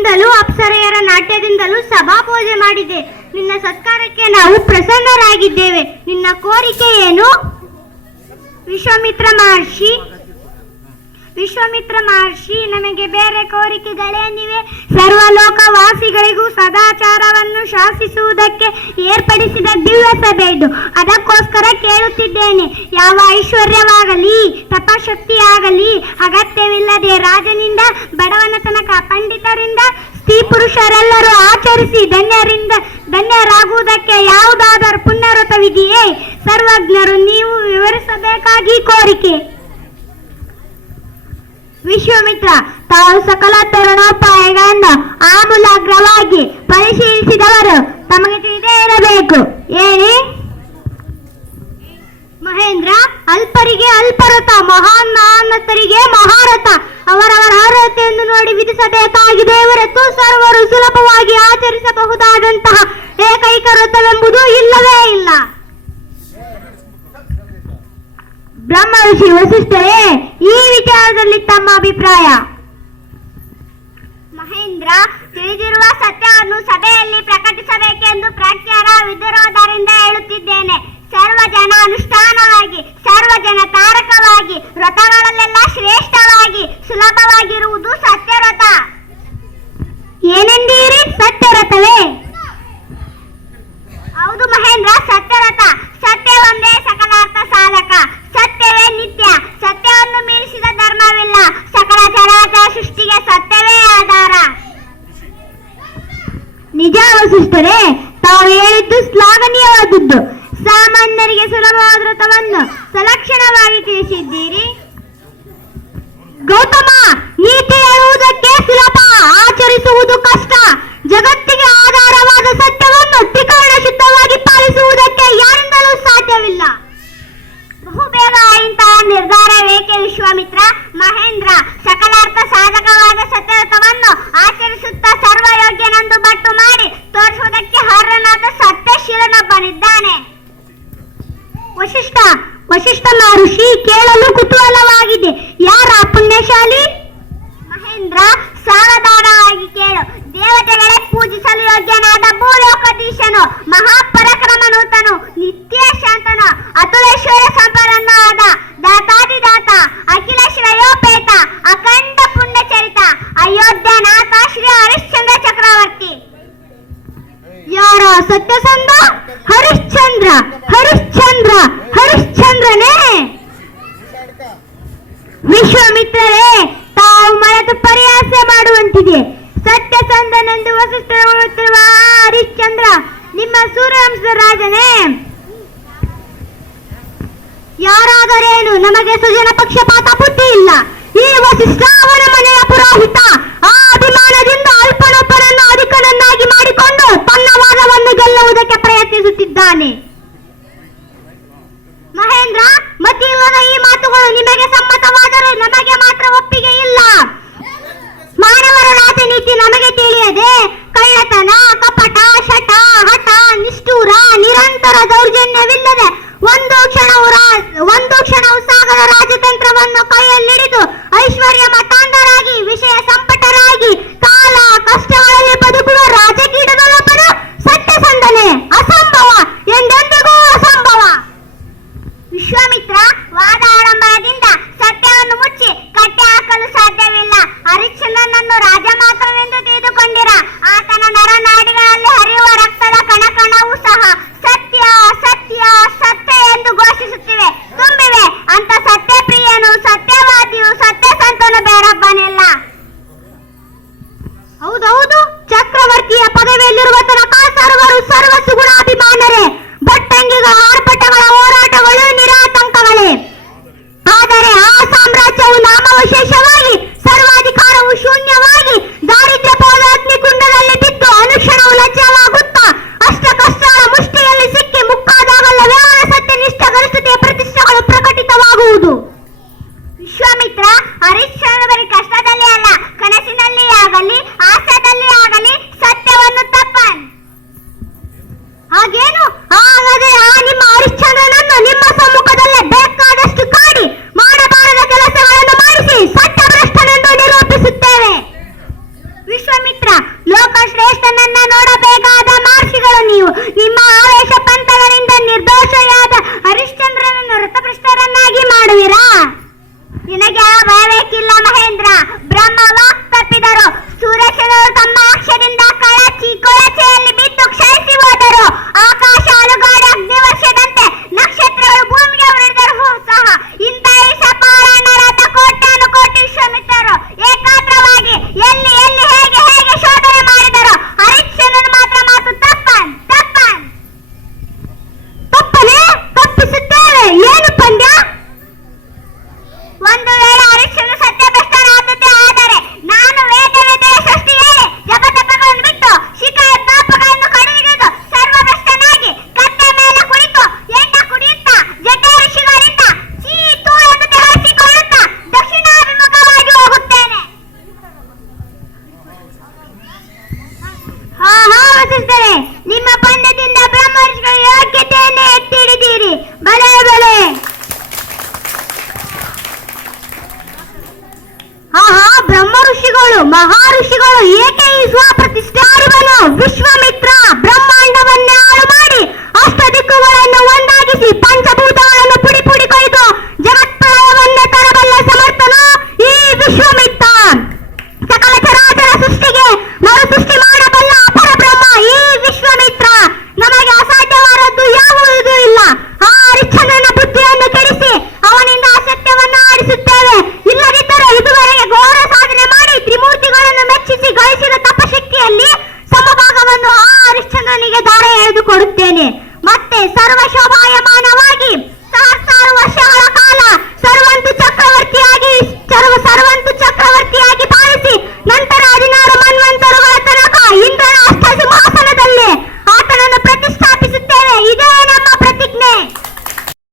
ದಿಂದಲೂ ಅಪ್ಸರೆಯರ ನಾಟ್ಯದಿಂದಲೂ ಸಭಾಪೂಜೆ ಮಾಡಿದೆ. ನಿನ್ನ ಸತ್ಕಾರಕ್ಕೆ ನಾವು ಪ್ರಸನ್ನರಾಗಿದ್ದೇವೆ. ನಿನ್ನ ಕೋರಿಕೆ ಏನು? ವಿಶ್ವಾಮಿತ್ರ ಮಹರ್ಷಿ ವಿಶ್ವಾಮಿತ್ರ ಮಹರ್ಷಿ, ನಮಗೆ ಬೇರೆ ಕೋರಿಕೆಗಳೇನಿವೆ? ಸರ್ವಲೋಕವಾಸಿಗಳಿಗೂ ಸದಾಚಾರವನ್ನು ಶಾಸಿಸುವುದಕ್ಕೆ ಏರ್ಪಡಿಸಿದ ದಿವ್ಯ ಸಭೆ ಇದು ಅದಕ್ಕೋಸ್ಕರ ಕೇಳುತ್ತಿದ್ದೇನೆ, ಯಾವ ಐಶ್ವರ್ಯವಾಗಲಿ, ತಪಶಕ್ತಿಯಾಗಲಿ, ಅಗತ್ಯವಿಲ್ಲದೆ ರಾಜನಿಂದ, ಬಡವನ ತನಕ ಪಂಡಿತರಿಂದ, ಸ್ತ್ರೀ ಪುರುಷರೆಲ್ಲರೂ ಆಚರಿಸಿ ಧನ್ಯರಿಂದ, ಧನ್ಯರಾಗುವುದಕ್ಕೆ ಯಾವುದಾದರೂ ಪುಣ್ಯರಥವಿದೆಯೇ ಸರ್ವಜ್ಞರು, ನೀವು ವಿವರಿಸಬೇಕಾಗಿ ಕೋರಿಕೆ. ವಿಶ್ವಾಮಿತ್ರ ತಾವು ಸಕಲ ತರುಣೋಪಾಯಗಳನ್ನು ಆಮೂಲಾಗ್ರವಾಗಿ ಪರಿಶೀಲಿಸಿದವರು ತಮಗೆ ತಿಳಿದೇ ಇರಬೇಕು. ಹೇಳಿ. ಮಹೇಂದ್ರ, ಅಲ್ಪರಿಗೆ ಅಲ್ಪರಥ, ಮಹಾನ್ ಮಹಾನ್ನತರಿಗೆ ಮಹಾರಥ, ಅವರವರ ಅರ್ಹತೆಯನ್ನು ನೋಡಿ ವಿಧಿಸಬೇಕಾಗಿದೆ ಹೊರತು ಸರ್ವರು ಸುಲಭವಾಗಿ ಆಚರಿಸಬಹುದಾದಂತಹ ಏಕೈಕ ವ್ರತವೆಂಬುದು ಇಲ್ಲವೇ ಇಲ್ಲ. ಬ್ರಹ್ಮ ಋಷಿ ವಸಿಷ್ಠರೇ ಈ ವಿಚಾರದಲ್ಲಿ ತಮ್ಮ ಅಭಿಪ್ರಾಯ. ಮಹೇಂದ್ರ ತಿಳಿದಿರುವ ಸತ್ಯವನ್ನು ಸಭೆಯಲ್ಲಿ ಪ್ರಕಟಿಸಬೇಕೆಂದು ಪ್ರಾಚಾರ ವಿಧಿರೋಧರಿಂದ ಹೇಳುತ್ತಿದ್ದೇನೆ. ಸರ್ವ ಜನ ಅನುಷ್ಠಾನವಾಗಿ ಸರ್ವ ಜನ ತಾರಕವಾಗಿ ವ್ರತಗಳಲ್ಲೆಲ್ಲ ಶ್ರೇಷ್ಠವಾಗಿ ಸುಲಭವಾಗಿರುವುದು ಸತ್ಯವ್ರತ. ಏನೆಂದೀರಿ ಸತ್ಯವ್ರತವೇ? ನಿಜ ವಸಿಷ್ಠರೇ ತಾವು ಹೇಳಿದ್ದು ಶ್ಲಾಘನೀಯವಾದದ್ದು. ಸಾಮಾನ್ಯರಿಗೆ ಸುಲಭವಾದ ವ್ರತವನ್ನು ಸಲಕ್ಷಣವಾಗಿ ತಿಳಿಸಿದ್ದೀರಿ. ಗೌತಮ ನೀತಿ ಹೇಳುವುದಕ್ಕೆ ಸುಲಭ. ಆಚರಿಸುವುದು ಕಷ್ಟ. ಸತ್ಯಸಂಧ ಹರಿಶ್ಚಂದ್ರ ಹರಿಶ್ಚಂದ್ರ, ಹರಿಶ್ಚಂದ್ರನೇ. ವಿಶ್ವಾಮಿತ್ರರೇ, ತಾವು ಮರೆತು ಪರಿಹಾಸ ಮಾಡುವಂತಿದೆ. ಸತ್ಯಸಂಧನೆಂದು ವಸಿಷ್ಠರು ಹೇಳುತ್ತಿರುವ ಹರಿಶ್ಚಂದ್ರ, ನಿಮ್ಮ ಸೂರ್ಯವಂಶ ರಾಜನೇ. ಯಾರಾದರೇನು ನಮಗೆ ಸುಜನ ಪಕ್ಷಪಾತ ಬುದ್ಧಿ ಇಲ್ಲ. ಈ ವಸಿಷ್ಠ ಅವನ ಮನೆಯ ಪುರೋಹಿತ ಆ ಅಭಿಮಾನದಿಂದ ಅಲ್ಪನೊಬ್ಬನನ್ನು ಅಧಿಕನನ್ನಾಗಿ ಗೆಲ್ಲುವುದಕ್ಕೆ ಮಹೇಂದ್ರ ಮತ್ತಿರುವ ಈ ಮಾತುಗಳು ನಿಮಗೆ ಸಮ್ಮತವಾದರೂ ನಮಗೆ ಮಾತ್ರ ಒಪ್ಪಿಗೆ ಇಲ್ಲ. ಮಾನವರ ರಾಜನೀತಿ ನಮಗೆ ತಿಳಿಯದೆ ಕಳ್ಳತನ, ಕಪಟ, ಶಟ, ಹಠ ಹೌದೌದು 시골로 이해